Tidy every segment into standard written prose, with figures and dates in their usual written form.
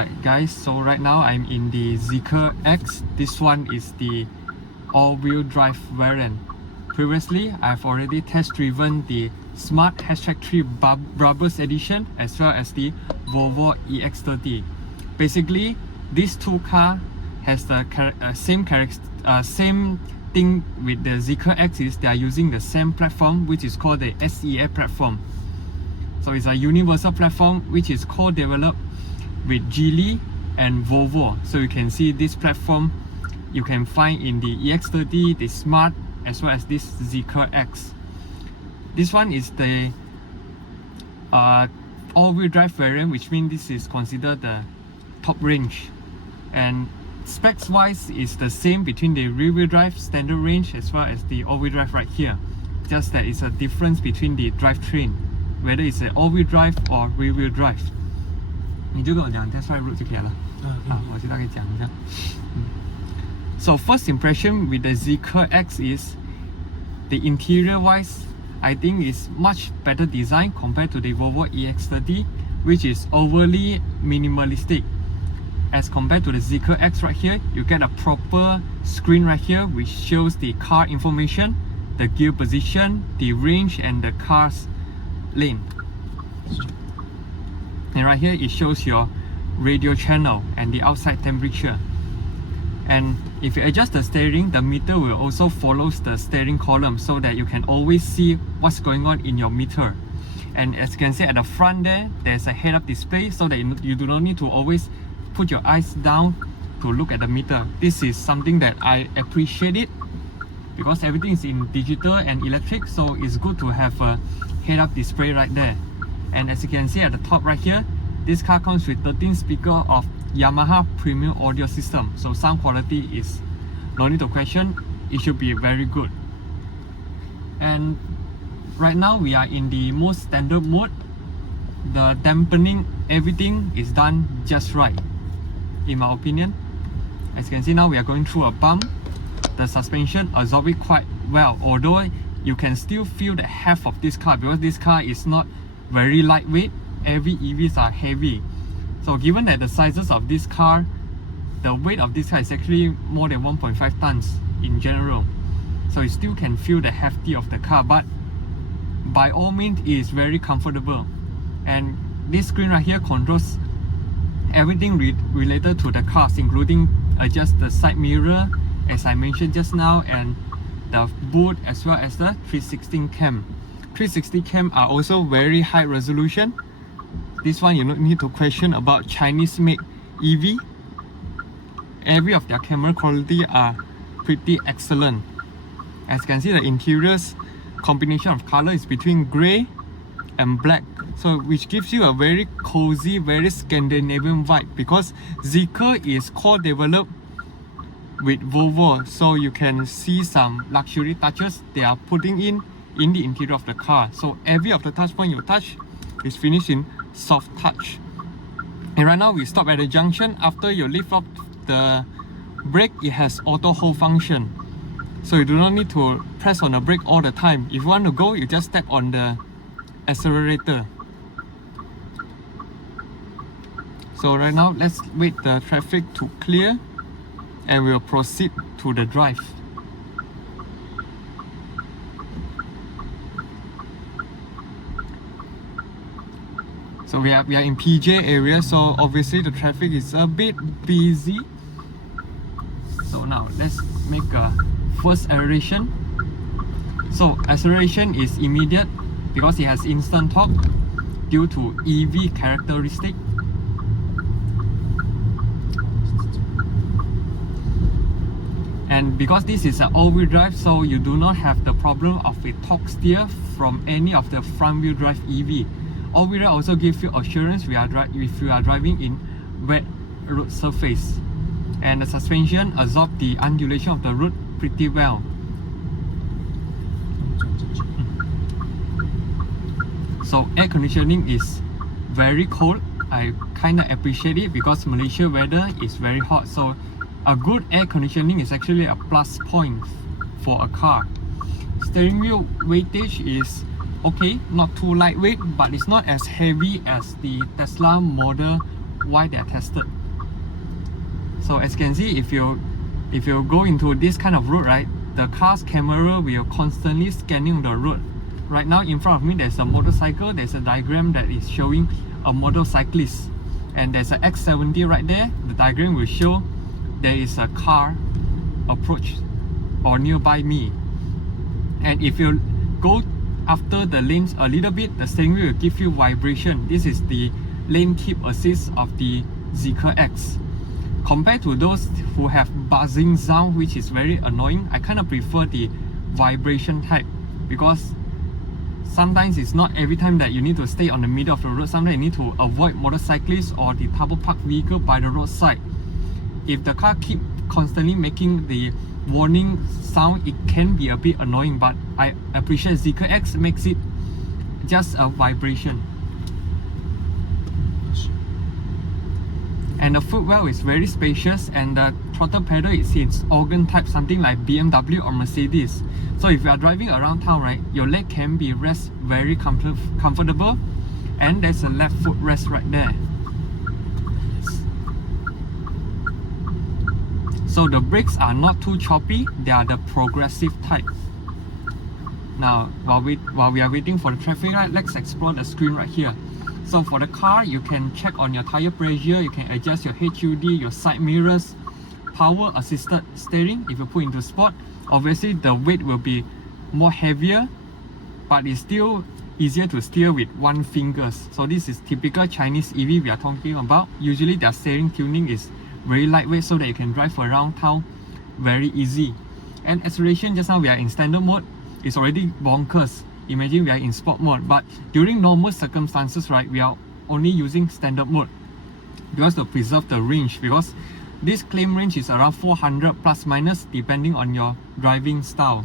Alright guys, so right now I'm in the Zeekr X. This one is the all-wheel drive variant. Previously, I've already test driven the Smart #3 Brabus edition as well as the Volvo EX30. Basically, these two cars has the same thing with the Zeekr X is they are using the same platform, which is called the SEA platform. So it's a universal platform which is co-developed with Geely and Volvo. So you can see this platform you can find in the EX30, the Smart, as well as this Zeekr X. This one is the all-wheel drive variant, which means this is considered the top range. And specs wise is the same between the rear-wheel drive standard range as well as the all-wheel drive right here. Just that it's a difference between the drivetrain, whether it's an all-wheel drive or rear-wheel drive. 你就跟我讲 test drive route 就可以了。我就大概讲一下。So first impression with the Zeekr X is the interior wise, I think is much better design compared to the Volvo EX30, which is overly minimalistic. As compared to the Zeekr X right here, you get a proper screen right here which shows the car information, the gear position, the range and the car's lane. And right here it shows your radio channel and the outside temperature. And if you adjust the steering, the meter will also follow the steering column so that you can always see what's going on in your meter. And as you can see at the front there's a head-up display so that you do not need to always put your eyes down to look at the meter. This is something that I appreciate it because everything is in digital and electric, so it's good to have a head-up display right there. And as you can see at the top right here, this car comes with 13 speakers of Yamaha premium audio system, so sound quality is no need to question, it should be very good. And right now we are in the most standard mode. The dampening, everything is done just right in my opinion. As you can see now we are going through a bump. The suspension absorbs it quite well, although you can still feel the heft of this car because this car is not very lightweight. Every EVs are heavy. So given that the sizes of this car, the weight of this car is actually more than 1.5 tons in general. So you still can feel the hefty of the car, but by all means it is very comfortable. And this screen right here controls everything related to the cars, including adjust the side mirror as I mentioned just now, and the boot as well as the 360 cam. 360 cam are also very high resolution. This one you don't need to question about Chinese made EV. Every of their camera quality are pretty excellent. As you can see, the interior's combination of color is between grey and black, so which gives you a very cozy, very Scandinavian vibe because Zeekr is co-developed with Volvo, so you can see some luxury touches they are putting in the interior of the car. So every of the touch point you touch is finished in soft touch. And right now we stop at the junction. After you lift up the brake, it has auto hold function, so you do not need to press on the brake all the time. If you want to go, you just step on the accelerator. So right now let's wait the traffic to clear and we'll proceed to the drive. So we are in PJ area, so obviously the traffic is a bit busy. So now let's make a first acceleration. So acceleration is immediate because it has instant torque due to EV characteristic. And because this is an all-wheel drive, so you do not have the problem of a torque steer from any of the front-wheel drive EV. All-wheel drive also gives you assurance if you are driving in wet road surface, and the suspension absorbs the undulation of the road pretty well. So air conditioning is very cold. I kinda appreciate it because Malaysia weather is very hot, so a good air conditioning is actually a plus point for a car. Steering wheel weightage is okay, not too lightweight, but it's not as heavy as the Tesla Model why they are tested. So as you can see, if you go into this kind of road, right, the car's camera will constantly scanning the road. Right now in front of me there's a motorcycle, there's a diagram that is showing a motorcyclist, and there's an X70 right there. The diagram will show there is a car approach or nearby me. And if you go after the lanes a little bit, the steering wheel will give you vibration. This is the lane keep assist of the Zeekr X. Compared to those who have buzzing sound, which is very annoying, I kind of prefer the vibration type, because sometimes it's not every time that you need to stay on the middle of the road. Sometimes you need to avoid motorcyclists or the double parked vehicle by the roadside. If the car keep constantly making the warning sound, it can be a bit annoying, but I appreciate Zeekr X makes it just a vibration. And the footwell is very spacious, and the throttle pedal is its organ type, something like BMW or Mercedes. So if you are driving around town, right, your leg can be rest very comfortable, and there's a left foot rest right there. So the brakes are not too choppy, they are the progressive type. Now, while we are waiting for the traffic light, let's explore the screen right here. So for the car, you can check on your tire pressure, you can adjust your HUD, your side mirrors, power assisted steering if you put into sport. Obviously the weight will be more heavier, but it's still easier to steer with one finger. So this is typical Chinese EV we are talking about. Usually their steering tuning is very lightweight so that you can drive around town very easy. And acceleration, just now we are in standard mode, it's already bonkers. Imagine we are in sport mode, but during normal circumstances, right, we are only using standard mode because to preserve the range, because this claim range is around 400 plus minus depending on your driving style.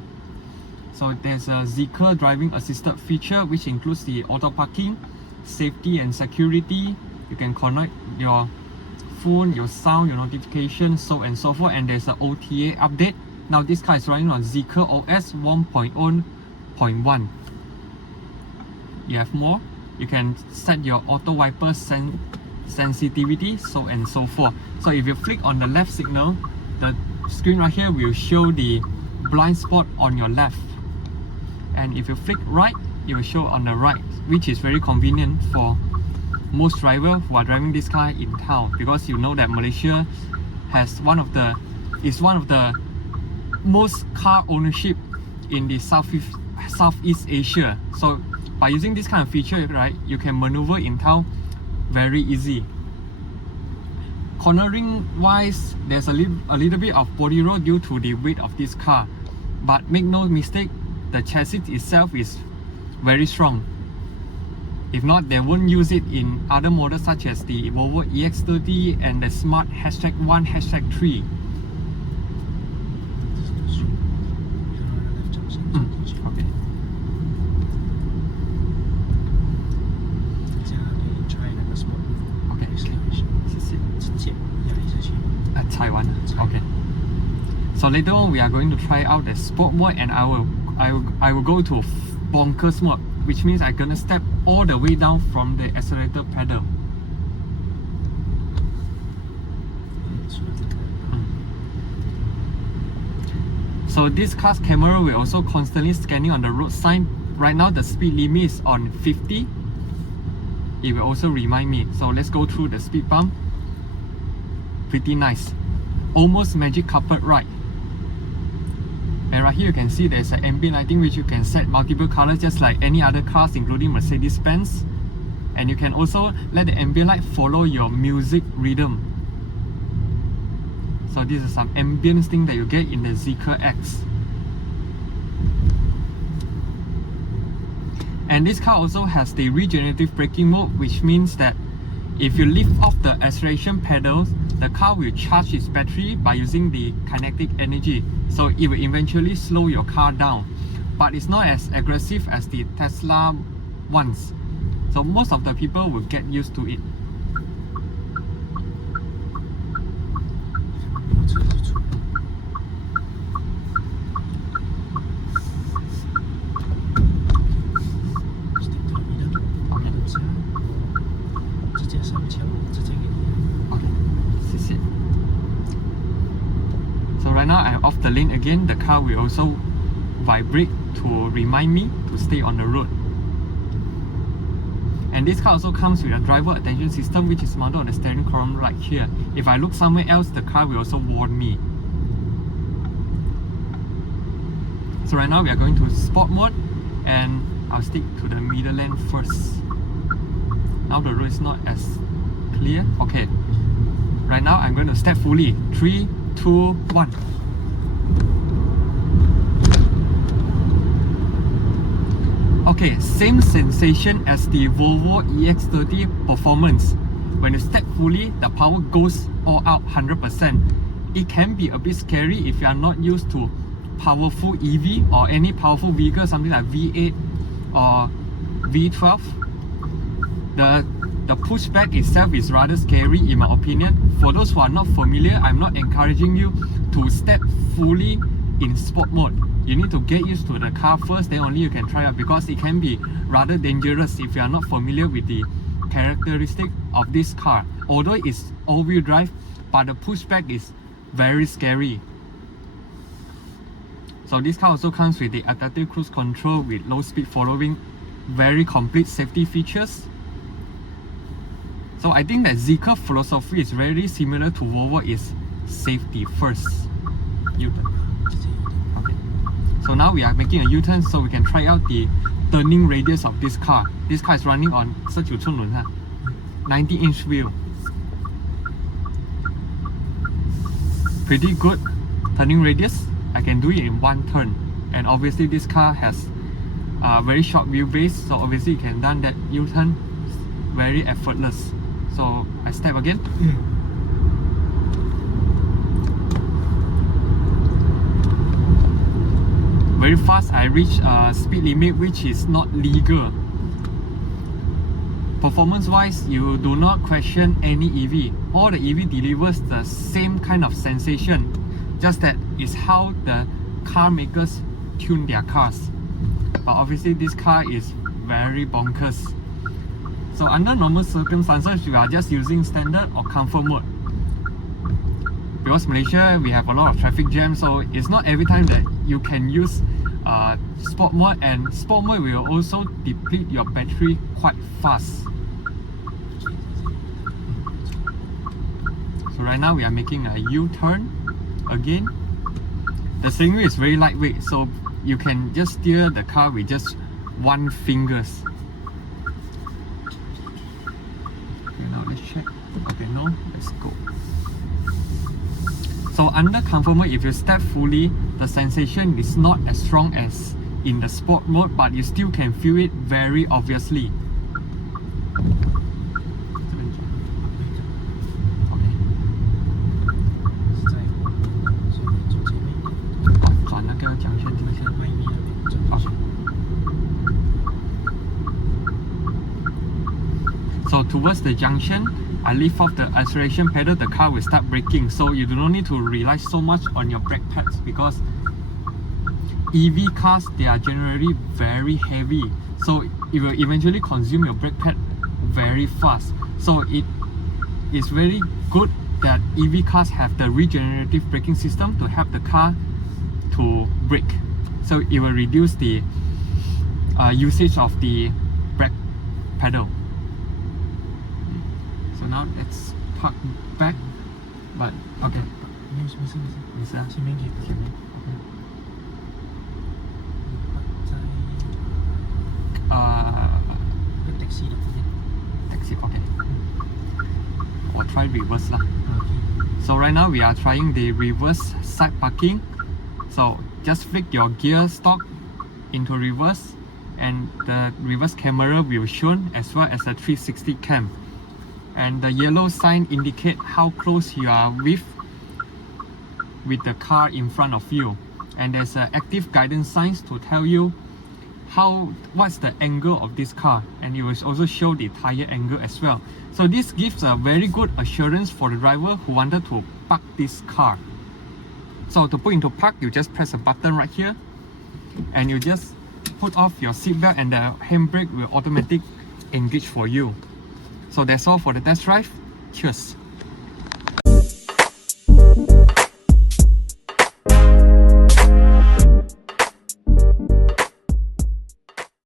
So there's a Zeekr driving assisted feature which includes the auto parking, safety and security. You can connect your phone, your sound, your notifications, so and so forth, and there's an OTA update. Now this car is running on Zeekr OS 1.0.1. You have more. You can set your auto wiper sensitivity, so and so forth. So if you flick on the left signal, the screen right here will show the blind spot on your left, and if you flick right, it will show on the right, which is very convenient for most drivers who are driving this car in town, because you know that Malaysia has one of the most car ownership in the Southeast Asia. So by using this kind of feature, right, you can maneuver in town very easy. Cornering wise, there's a little bit of body roll due to the weight of this car, but make no mistake, the chassis itself is very strong. If not, they won't use it in other models such as the Volvo EX30 and the Smart #1, #3. Okay. Taiwan. Okay. So later on we are going to try out the sport mode, and I will go to bonkers mode, which means I'm gonna step all the way down from the accelerator pedal. So this car's camera will also constantly scanning on the road sign. Right now the speed limit is on 50. It will also remind me. So let's go through the speed bump. Pretty nice. Almost magic carpet ride. And right here you can see there's an ambient lighting which you can set multiple colors just like any other cars including Mercedes-Benz. And you can also let the ambient light follow your music rhythm. So this is some ambience thing that you get in the Zeekr X. And this car also has the regenerative braking mode, which means that if you lift off the acceleration pedals, the car will charge its battery by using the kinetic energy. So it will eventually slow your car down. But it's not as aggressive as the Tesla ones. So most of the people will get used to it. right now I'm off the lane again. The car will also vibrate to remind me to stay on the road. And this car also comes with a driver attention system, which is mounted on the steering column right here. If I look somewhere else, the car will also warn me. So right now we are going to sport mode, and I'll stick to the middle lane first. Now the road is not as clear. Okay, right now I'm going to step fully. 3, 2, 1. Okay, same sensation as the Volvo EX30 Performance. When you step fully, the power goes all out 100%. It can be a bit scary if you are not used to powerful EV or any powerful vehicle, something like V8 or V12. The pushback itself is rather scary in my opinion. For those who are not familiar, I'm not encouraging you to step fully in sport mode. You need to get used to the car first, then only you can try out, because it can be rather dangerous if you are not familiar with the characteristic of this car. Although it's all-wheel drive, but the pushback is very scary. So this car also comes with the adaptive cruise control with low speed following, very complete safety features. So I think that Zeekr philosophy is very similar to Volvo, is safety first. U-turn. Okay. So now we are making a U-turn so we can try out the turning radius of this car. This car is running on 90-inch wheel. Pretty good turning radius. I can do it in one turn. And obviously this car has a very short wheelbase, so obviously you can done that U-turn very effortless. So I step again. Very fast, I reach a speed limit which is not legal. Performance wise, you do not question any EV. All the EV delivers the same kind of sensation, just that is how the car makers tune their cars. But obviously this car is very bonkers. So under normal circumstances, we are just using standard or comfort mode. Because Malaysia, we have a lot of traffic jams, so it's not every time that you can use sport mode, and sport mode will also deplete your battery quite fast. So right now we are making a U-turn again. The steering wheel is very lightweight, so you can just steer the car with just one fingers. Okay, now let's check. Okay, no, let's go. So under comfort mode, if you step fully, the sensation is not as strong as in the sport mode, but you still can feel it very obviously. So towards the junction, I lift off the acceleration pedal, the car will start braking. So you do not need to rely so much on your brake pads, because EV cars, they are generally very heavy. So it will eventually consume your brake pad very fast. So it is very good that EV cars have the regenerative braking system to help the car to brake. So it will reduce the usage of the brake pedal. So now let's park back. But okay. Taxi, okay. We'll try reverse lah. So right now we are trying the reverse side parking. So just flick your gear stock into reverse, and the reverse camera will show, as well as a 360 cam. And the yellow sign indicate how close you are with the car in front of you. And there's an active guidance signs to tell you what's the angle of this car, and it will also show the tire angle as well. So this gives a very good assurance for the driver who wanted to park this car. So to put into park, you just press a button right here, and you just put off your seatbelt, and the handbrake will automatically engage for you. So that's all for the test drive. Cheers!